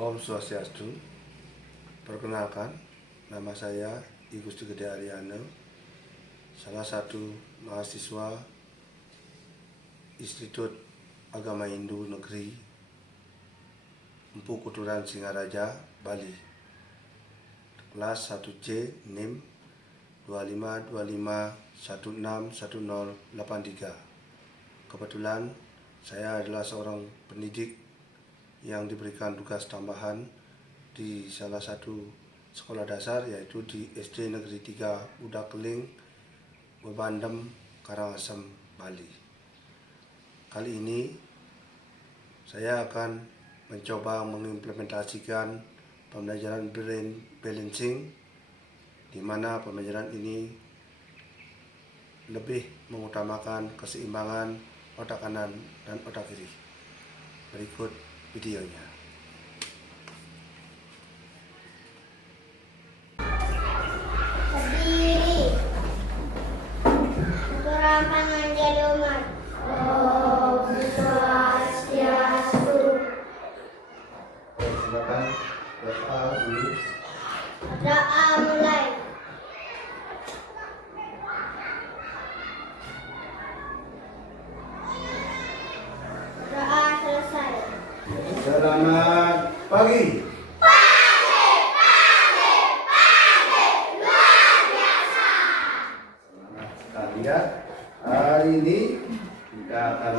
Om Swastiastu. Perkenalkan, nama saya I Gusti Gede Aryano, salah satu mahasiswa Institut Agama Hindu Negeri Empu Kuturan Singaraja, Bali. Kelas 1C NIM 2525161083. Kebetulan saya adalah seorang pendidik yang diberikan tugas tambahan di salah satu sekolah dasar, yaitu di SD Negeri 3 Udakeling, Bebandem, Karangasem, Bali. Kali ini saya akan mencoba mengimplementasikan pembelajaran brain balancing, di mana pembelajaran ini lebih mengutamakan keseimbangan otak kanan dan otak kiri. Berikut videonya. Berdiri. Turapan menjadi umat. Om Swastiastu. Silakan berdoa dulu. Doa mulai. Doa selesai. Selamat pagi. Selamat sekali ya. Hari ini kita akan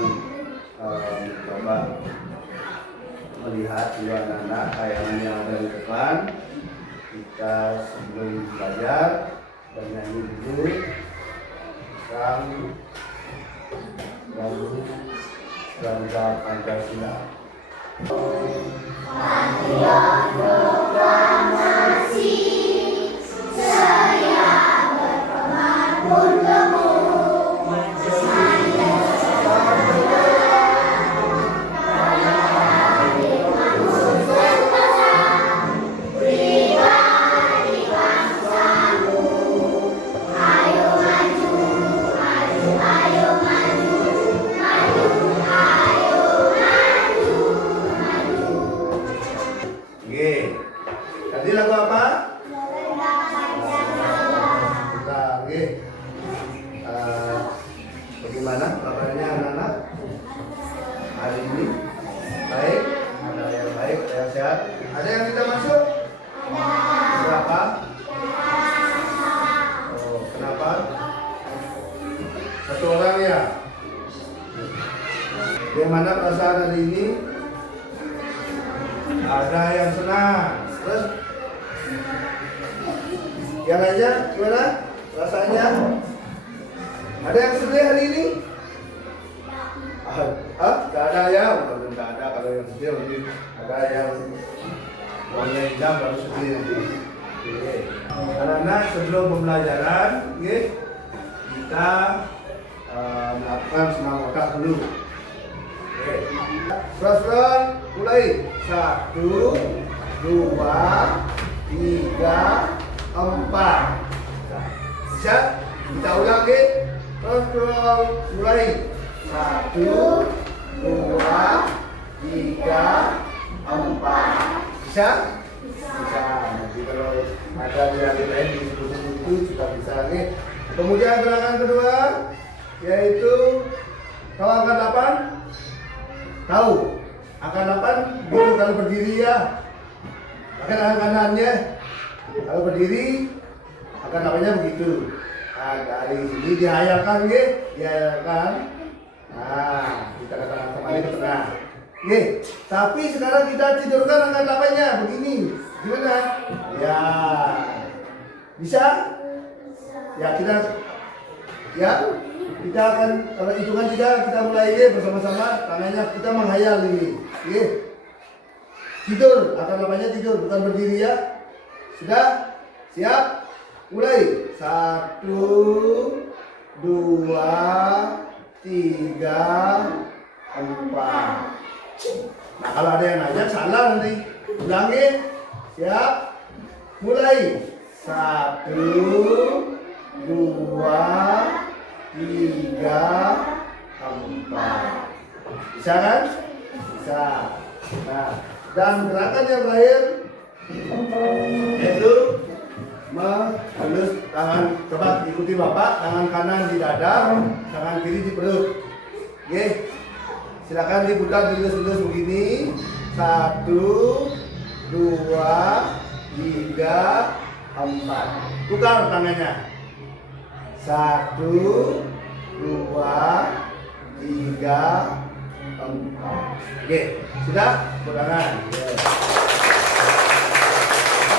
mencoba melihat dua anak tayangan yang ada di depan. Kita sebelum belajar bernyanyi dulu sang lagu Bangsa Pancasila. Proklamasi, saya berpeman untukmu. Tadi lagu apa? Bagaimana kabarnya anak-anak hari ini? Baik? Ada yang baik, ada yang sehat? Ada yang tidak masuk? Berapa? Oh, kenapa? Satu orang ya? Bagaimana perasaan hari ini? Ada yang senang. Terus yang lainnya gimana rasanya? Ada yang sedih hari ini? Gak ada ya? Belum gak ada. Kalau yang sedih mungkin ada yang warna hijau baru sedih nanti. Anak-anak, sebelum pembelajaran kita melakukan senam otak dulu. Front, mulai. 1, 2, 3, 4. Bisa? Kita ulang front, mulai. 1, 2, 3, 4. Bisa? Bisa. Nanti kalau ada yang lain di buku juga bisa nih. Kemudian gerakan kedua, yaitu tahu angka 8? Tahu? Angka 8 gitu kalau berdiri ya. Pakai tangan kanannya. Kalau berdiri angka 8-nya begitu. Nah, dari sini dihayalkan dihayalkan. Nah, kita katakan kembali ke tengah. Tapi sekarang kita tidurkan angka 8-nya begini. Gimana? Ya. Bisa? Ya, kita akan, kalau hitungan kita mulai bersama-sama, tangannya kita menghayal ini. Tidur, akan namanya tidur, bukan berdiri ya. Sudah? Siap? Mulai. 1, 2, 3, 4. Nah, kalau ada yang nanya salah nanti. Ulangi. Siap? Mulai. 1, 2, 3, 4. Bisa kan? Bisa. Nah, Dan gerakan yang terakhir yaitu mengelus tangan. Coba ikuti Bapak, tangan kanan di dada, tangan kiri di perut. Oke, silakan diputar dilus-lus begini. 1, 2, 3, 4. Tukar tangannya. 1, 2, 3, 4. Oke, sudah? Tangan.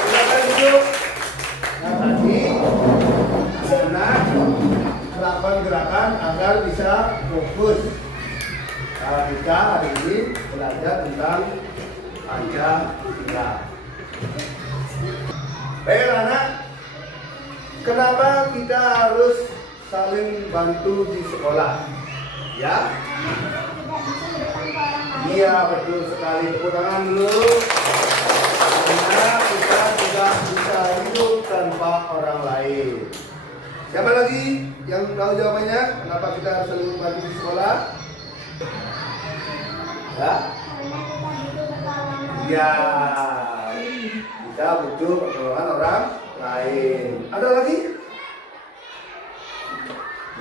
Silakan duduk. Nah, tadi anak melakukan gerakan agar bisa fokus. Kita hari ini belajar tentang Pancasila. Baik anak, kenapa kita harus saling bantu di sekolah? Ya? Iya, betul sekali. Tepuk tangan dulu. Karena kita tidak bisa hidup tanpa orang lain. Siapa lagi yang tahu jawabannya? Kenapa kita harus saling membantu di sekolah? Ya? Ya, kita butuh pertolongan orang lain. Ada lagi?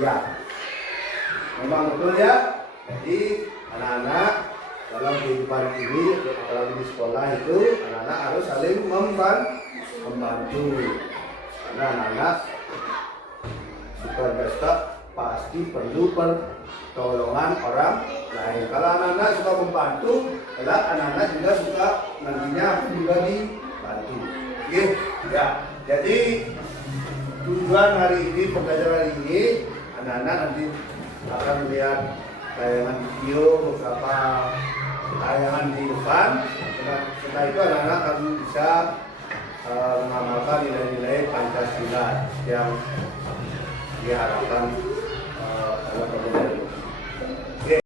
Ya, memang betul ya. Jadi anak-anak dalam kehidupan ini, apalagi di sekolah itu, anak-anak harus saling membantu. Karena anak-anak super pasti perlu pertolongan orang lain. Kalau anak-anak suka membantu, anak-anak juga suka nantinya juga dibantu. Oke, ya. Jadi tujuan hari ini, pembelajaran hari ini, anak-anak nanti akan melihat tayangan video beberapa tayangan di depan. Setelah itu anak-anak akan bisa mengamalkan nilai-nilai Pancasila yang diharapkan dalam pembelajaran ini. Oke.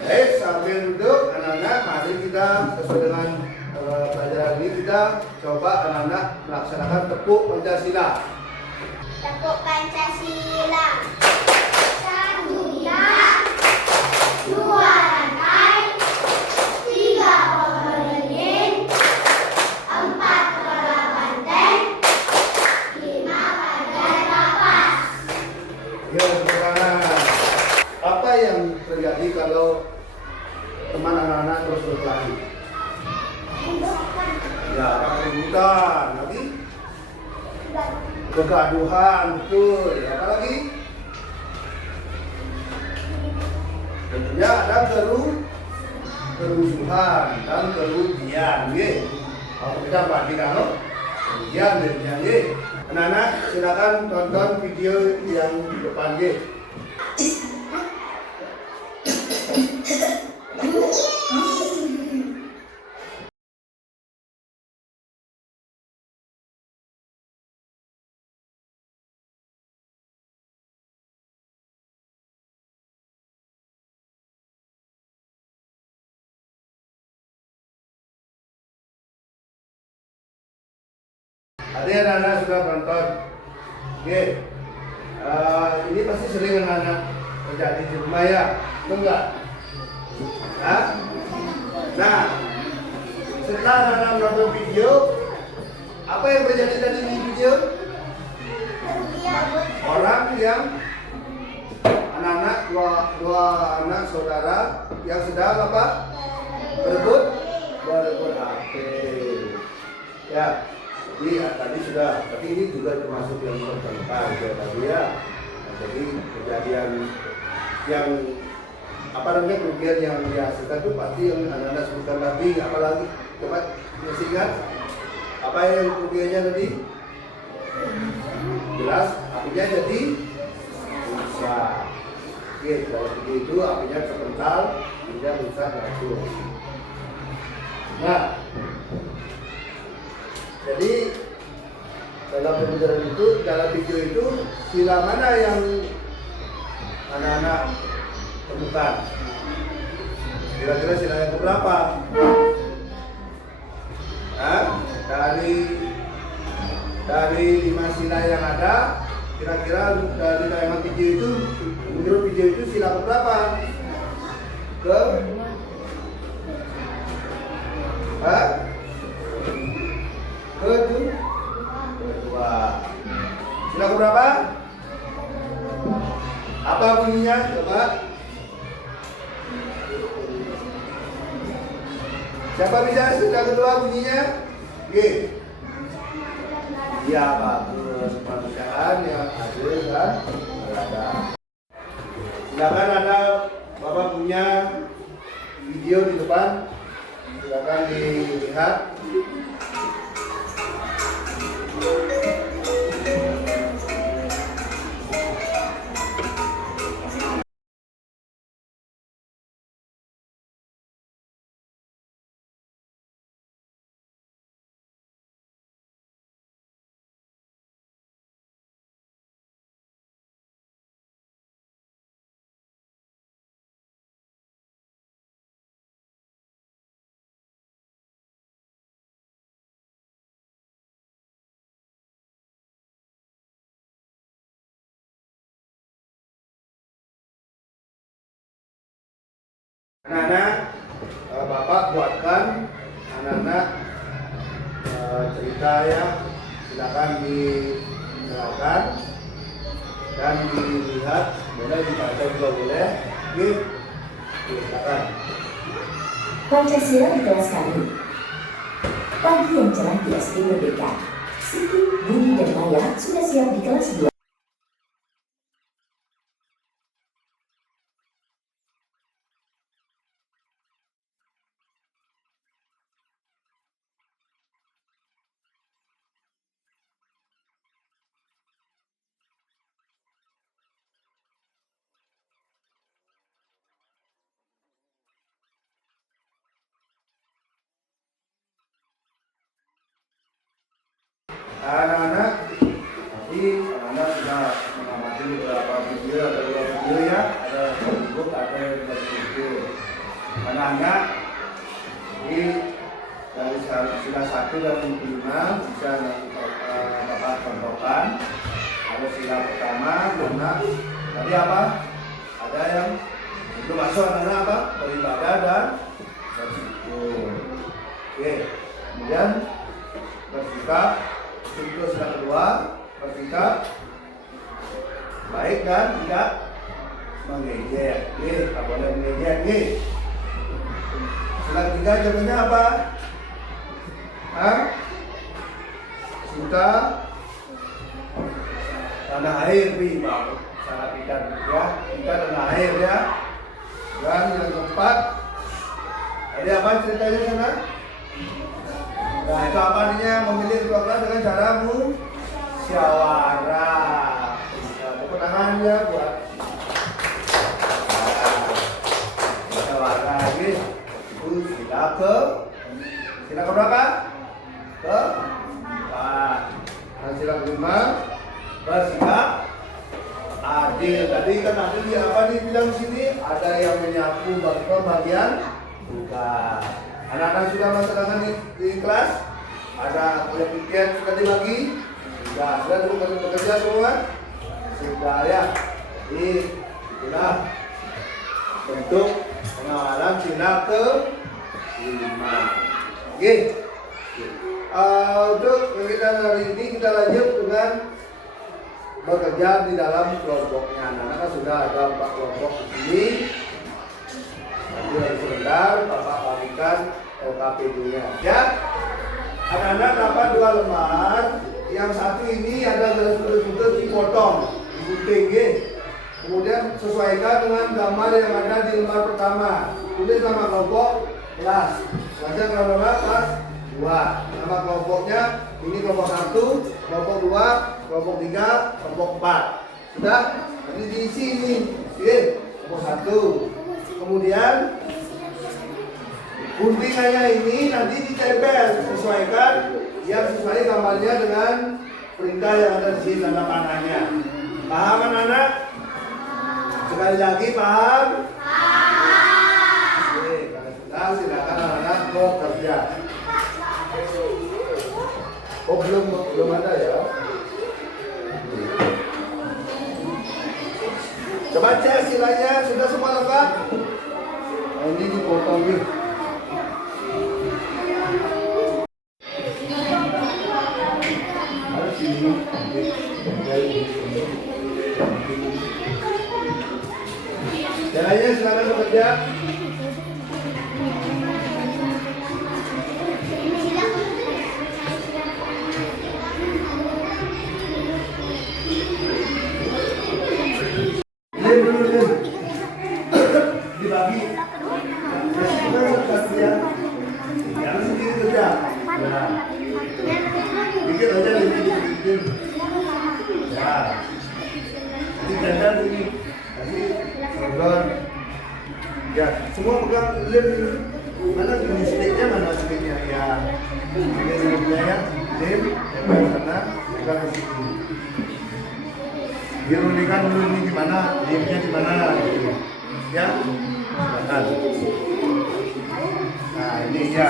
Baik, sambil duduk anak-anak, mari kita sesuai dengan pelajaran ini kita coba anak-anak melaksanakan tepuk Pancasila. Tepuk Pancasila. 1 bulan, 2 rantai, 3 pohon beringin, 4 kepala banteng, 5 pagar kapas. Ya, sekarang apa yang terjadi kalau teman anak-anak terus berkelahi? Ya, keributan, lagi kegaduhan, betul. Apa lagi? Tentunya ada kerusuhan dan kerugian, gitu. Kalau kita perhatikan, kerugian dan gitu. Anak-anak, silakan tonton video yang di depan, gitu. Tadi anak-anak sudah nonton. Oke. Ini pasti sering anak-anak terjadi di rumah ya, betul nggak? Hah? Nah, setelah anak-anak nonton video, apa yang terjadi tadi di video? Orang yang anak-anak dua anak saudara yang sedang apa? Berebut HP. Ya. Jadi tadi sudah, tapi ini juga termasuk yang bertengkar ya tadi ya. Nah, jadi kejadian yang apa namanya kerugian yang dihasilkan itu pasti yang anak-anak sebutkan tadi. Apalagi coba masih ingat apa yang kerugiannya tadi? Jelas, apinya jadi rusak. Oke, kalau begitu apinya terpental, tidak rusak langsung. Nah. Jadi dalam pembelajaran itu, dalam video itu sila mana yang anak-anak temukan? Kira-kira sila yang berapa? Dari 5 sila yang ada, kira-kira dari tayangan video itu, menurut video itu sila berapa? Hah? Kedua. Sila keberapa? Apa bunyinya? Coba. Siapa bisa sila kedua bunyinya? G. Ya, bagus. Kemanusiaan yang adil dan beradab. Silakan ada Bapak punya video di depan. Silakan dilihat. Anak-anak, Bapak buatkan anak-anak cerita ya. Silakan dijelaskan dan dilihat, boleh dibaca juga boleh. Silakan. Pancasila di kelas kami. Pagi yang cerah di SD Merdeka. Siti, Budi, dan Maya sudah siap di kelas 2. Anak-anak, tadi anak-anak sudah mengamati beberapa video, ada dua video ya, ada Facebook, ada video. Anak-anak, ini dari sila 1 dan 5 bisa Bapak contohkan. Kalau sila pertama, anak tadi apa? Ada yang itu masuk anak-anak apa? Beribadah dan bersyukur. Oke, kemudian bersikap. Untuk sila kedua, bersikap baik dan tidak mengejek. Tak boleh mengejek. Sila ketiga contohnya apa? Cinta tanah air, bang. Salah kita ya, cinta tanah air ya. Dan yang keempat, ada apa ceritanya sana? Nah, itu apa artinya? Memilih keluarga dengan cara musyawarah. Tepuk tangan ya buat musyawarah ini. Itu sila berapa? Keempat. Dan sila kelima, bersikap adil. Tadi kan adil di apa dibilang sini? Ada yang menyapu bagian bukan. Anak-anak sudah melaksanakan di kelas? Ada penelitian sudah dibagi? Sudah bekerja semua? Sudah ya. Ini sudah bentuk pengawalan sila ke-5. Oke. Untuk kegiatan hari ini kita lanjut dengan bekerja di dalam kelompoknya. Anak-anak sudah ada 4 kelompok di sini. Nanti hari sebentar Bapak bagikan LKPD-nya ya. Anak-anak dapat 2 lembar. Yang satu ini ada garis-garis dipotong, digunting ya. Kemudian sesuaikan dengan gambar yang ada di lembar pertama. Tulis nama kelompok kelas. Baca kelompok kelas 2. Nama kelompoknya ini kelompok 1, kelompok 2, kelompok 3, kelompok 4. Sudah? Nanti diisi ini. Oke, kelompok 1. Kemudian guntingannya ini nanti ditempel, sesuaikan yang sesuai gambarnya dengan perintah yang ada di sini tanda panahnya. Paham anak-anak? Sekali lagi paham? Paham. Oke, kalau sudah silakan anak-anak bekerja. Oh belum ada ya? Coba cek silanya sudah semua lengkap? Nah, ini dipotong nih. Ya. Jangan sendiri kerja. Ya. Dikit aja dikit. Ya. Nanti jalan ini. Nanti pegang. Ya, semua pegang lem ini. Mana ini sticknya, mana sticknya? Ya. Ini lemnya ya. Lem, pegang sana, pegang di sini. Dirunikan dulu ini gimana, lemnya di mana gitu. Ya. Silakan. Nah, ini ya.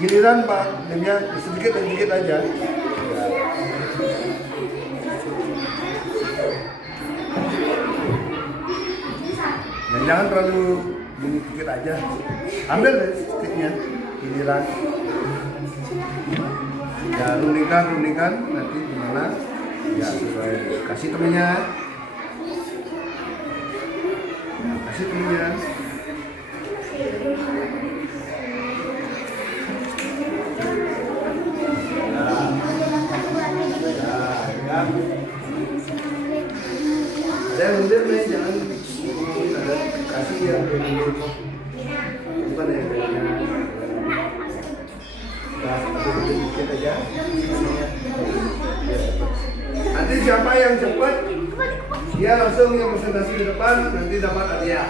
Giliran Pak, lemnya sedikit aja. Ya. Dan jangan terlalu dikit aja. Ambil sticknya, giliran. Ya, rundingkan nanti gimana? Ya, sesuai kasih temennya. Ya, kasih temennya. Ada yang mundur nih, jangan ada kasih yang mundur. Bukan ya, dikit aja. Nanti siapa yang cepat, dia langsung yang presentasi di depan, nanti dapat hadiah.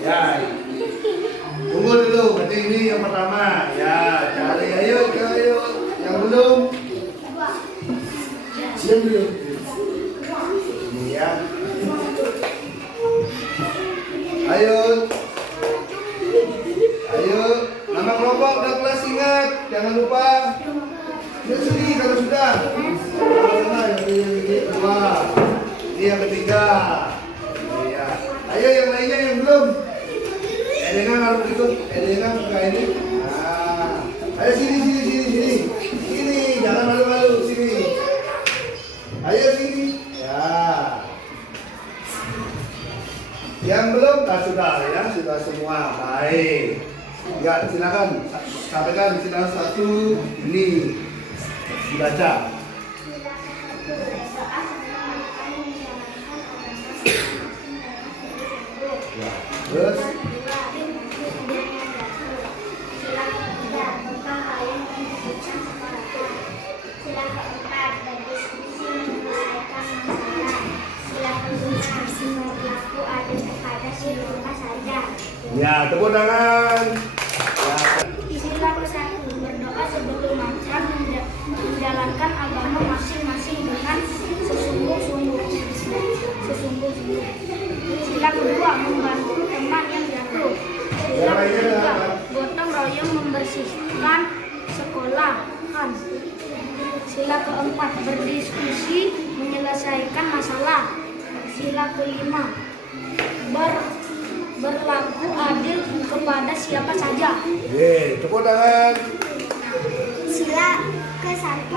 Ya, tunggu dulu, berarti ini yang pertama. Ya, cari ayo, yang belum. Siap dulu. Ini ya. Ayo, nama kelompok udah kelas ingat, jangan lupa. Ini sini kalau sudah. Nah, yang kedua, ini yang ketiga. Ya. Ayo yang lainnya yang belum. Edengan harus ikut, edengan buka ini. Nah, ayo sini, jangan malu-malu sini. Ayo sini. Ya. Yang belum, sudah semua. Baik. Ya, silakan sampaikan silakan satu ini dibaca. Ya, terus. Ya, tepuk tangan. Ya. Sila ke-1, berdoa sebelum makan, menjalankan agama masing-masing dengan sesungguh-sungguh. Sila kedua, membantu teman yang jatuh. Sila ketiga, gotong royong membersihkan sekolahan. Sila keempat, berdiskusi menyelesaikan masalah. Sila kelima, berlaku adil kepada siapa saja. Tepuk tangan. Sila ke-1,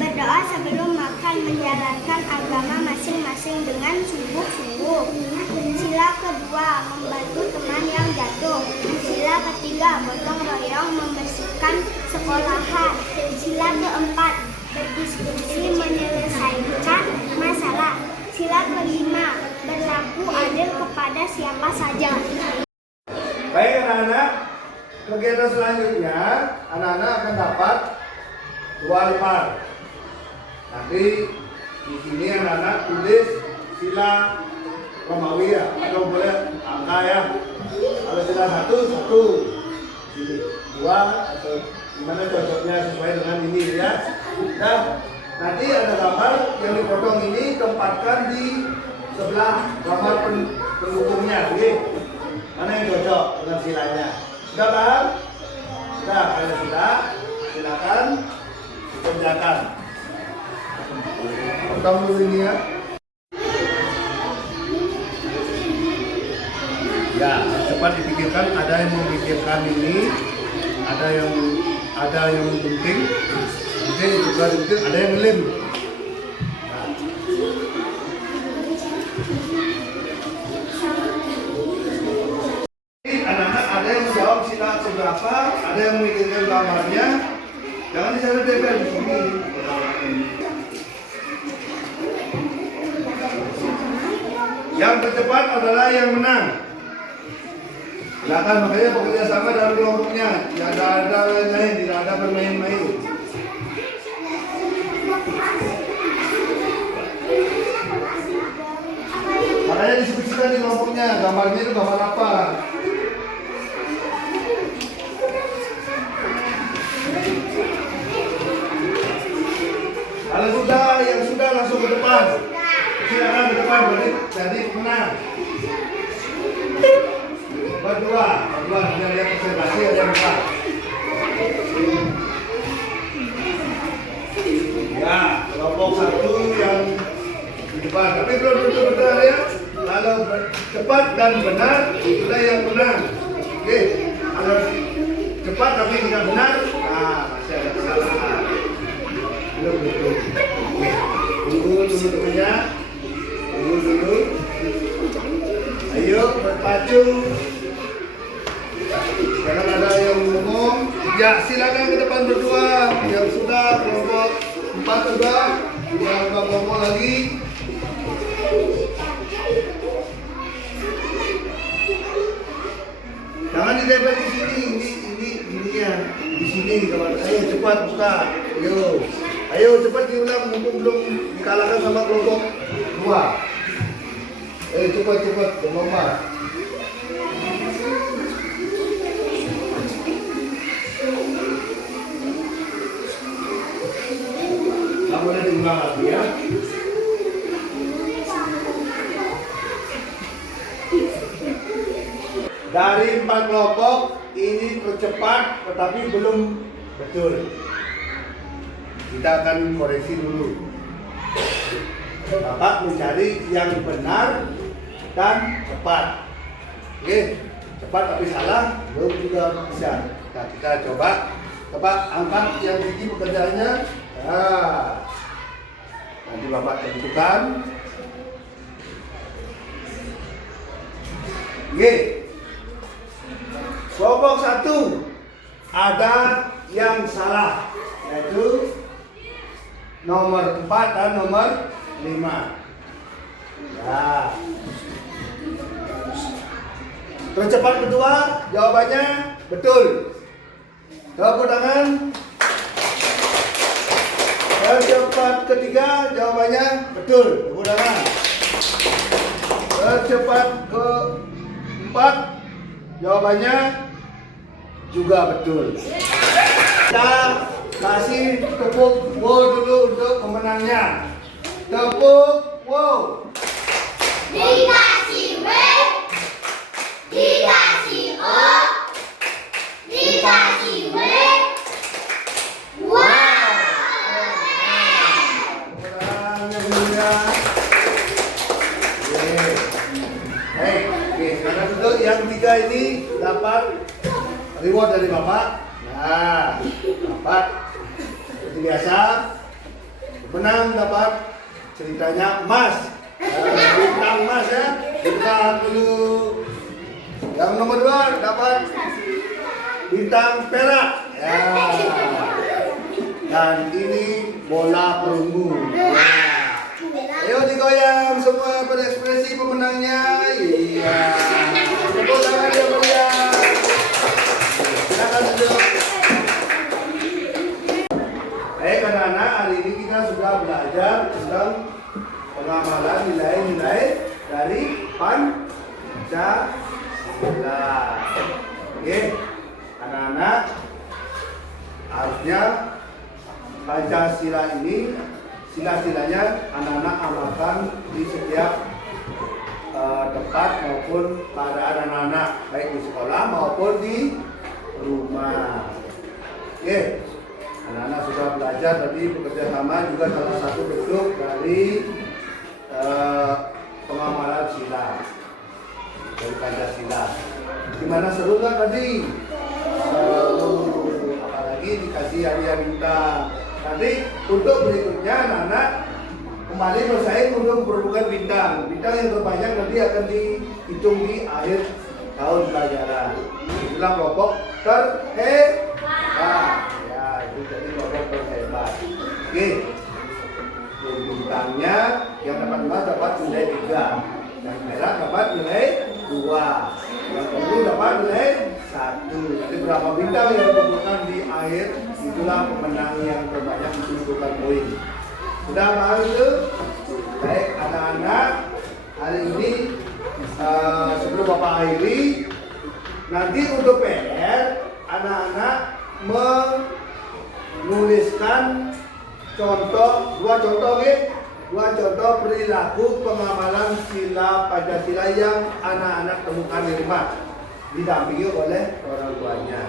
berdoa sebelum makan, menjalankan agama masing-masing dengan sungguh-sungguh. Sila kedua, membantu teman yang jatuh. Sila ketiga, gotong royong membersihkan sekolahan. Sila keempat, berdiskusi menyelesaikan masalah. Sila kelima, berlaku adil kepada siapa saja. Baik anak-anak, kegiatan selanjutnya anak-anak akan dapat 2 lembar. Nanti di sini anak-anak tulis sila Romawi ya, atau boleh angka ya. Kalau sila 1, sini 2 atau gimana cocoknya sesuai dengan ini ya. Nah, nanti ada gambar yang dipotong ini tempatkan di sebelah gambar pendukungnya, oke? Mana yang cocok dengan silanya? Sudah paham? Sudah, kalau sudah, silakan kerjakan. Potong dulu ini ya. Ya, cepat dipikirkan. Ada yang memikirkan ini, ada yang penting. Mungkin juga ada yang lem. apa? Ada yang memikirkan gambarnya? Jangan di sana tempel di sini. Yang tercepat adalah yang menang. Silakan, makanya bekerja sama dalam kelompoknya. Tidak ada lain-lain, tidak ada bermain-main. Makanya disebutkan di kelompoknya, gambarnya itu gambar apa? Kalau sudah, yang sudah langsung ke depan. Silakan ke depan, jadi pemenang. Berdua, kita lihat presentasi ada yang empat. Ya, kelompok satu yang di depan, tapi belum tentu benar ya. Kalau cepat dan benar, itulah yang menang. Oke, kalau cepat tapi tidak benar, nah masih ada kesalahan. Belum tentu. Oke, tunggu teman-temannya. Tunggu dulu. Ayo berpacu. Jangan ada yang ngomong. Ya, silakan ke depan berdua. Yang sudah kelompok 4 sudah. Jangan ngomong lagi. Jangan ditempel di sini. Ini ya. Di sini kawan. Ayo cepat buka. Ayo cepat diulang mumpung belum dikalahkan sama kelompok 2. Ayo cepat berlomba. Nggak boleh diulang lagi ya. Dari 4 kelompok ini tercepat tetapi belum betul. Kita akan koreksi dulu. Bapak mencari yang benar dan cepat. Oke, cepat tapi salah belum juga bisa. Nah, kita coba angkat yang tinggi pekerjaannya. Nah, nanti Bapak tentukan. Oke, kelompok 1 ada yang salah, yaitu nomor 4 dan nomor 5. Ya. Tercepat kedua, jawabannya betul. Tepuk tangan. Tercepat ketiga, jawabannya betul. Tepuk tangan. Tercepat keempat, jawabannya juga betul. Kita kasih tepuk wow dulu untuk pemenangnya. Tepuk wow. Dikasih W, dikasih O, dikasih W. Wow. Oke, karena untuk yang 3 ini dapat reward dari Bapak. Nah, dapat seperti biasa. Menang dapat ceritanya emas. Bintang emas ya. Bintang dulu. Yang nomor 2 dapat bintang perak. Ya. Dan ini bola perunggu. Ayo digoyang semua berekspresi pemenangnya. Iya. Tepuk tangan yang meriah. Silakan duduk. Anak-anak, hari ini kita sudah belajar tentang pengamalan nilai-nilai dari Pancasila. Oke, anak-anak, harusnya Pancasila ini sila-silanya anak-anak amalkan di setiap tempat maupun keadaan anak-anak, baik di sekolah maupun di rumah. Oke, anak-anak sudah belajar tadi bekerja sama juga salah satu bentuk dari pengamalan sila dari Pancasila. Gimana, seru nggak tadi? Seru, apalagi dikasih hadiah bintang. Nanti untuk berikutnya anak-anak kembali bersaing untuk memperebutkan bintang. Bintang yang terbanyak nanti akan dihitung di akhir tahun pelajaran. Itulah kelompok terhebat. Ya, itu jadi kelompok terhebat. Oke. Bintangnya yang dapat emas dapat nilai 3, yang merah dapat nilai 2, yang ungu dapat nilai 1. Jadi berapa bintang yang dikumpulkan di akhir, itulah pemenang yang terbanyak mengumpulkan poin. Sudah paham itu? Baik, anak-anak, hari ini sebelum Bapak akhiri, nanti untuk PR, anak-anak menuliskan dua contoh perilaku pengamalan sila Pancasila yang anak-anak temukan di rumah, didampingi oleh orang tuanya.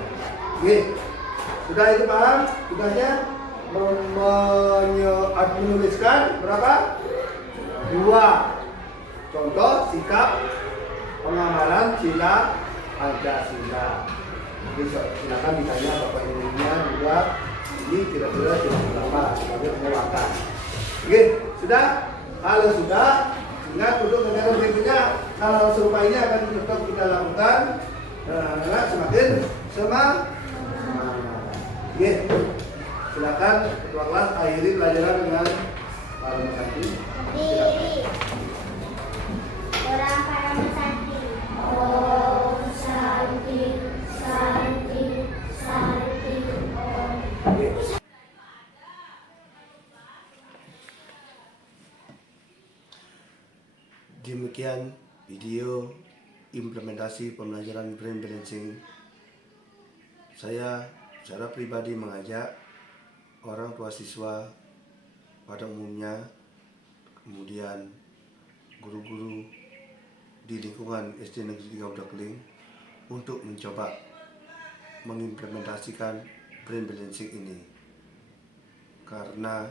Oke, sudah itu paham? Tugasnya menuliskan berapa? 2 contoh sikap pengamalan sila Pancasila. Jadi silakan ditanya Bapak Ibunya juga. Ini kira-kira berapa sebagai penguatan. Oke, sudah? Kalau sudah, ingat untuk negara berikutnya hal serupa ini akan tetap kita lakukan dan anak-anak semakin semangat. Oke, silakan ketua kelas akhiri pelajaran dengan para peserta. Orang para peserta. Om Shanti, Shanti, Shanti, Om. Demikian video implementasi pembelajaran brain balancing. Saya secara pribadi mengajak orang tua siswa pada umumnya, kemudian guru-guru di lingkungan SD Negeri 3 Udakeling untuk mencoba mengimplementasikan brain balancing ini. Karena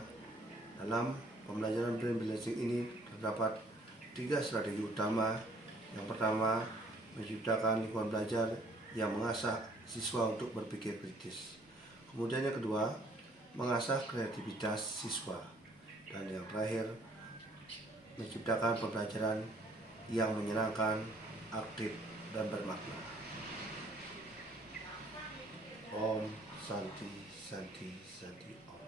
dalam pembelajaran brain balancing ini terdapat 3 strategi utama. Yang pertama, menciptakan lingkungan belajar yang mengasah siswa untuk berpikir kritis. Kemudian yang kedua, mengasah kreativitas siswa. Dan yang terakhir, menciptakan pembelajaran yang menyenangkan, aktif, dan bermakna. Om Shanti, Shanti, Shanti, Om.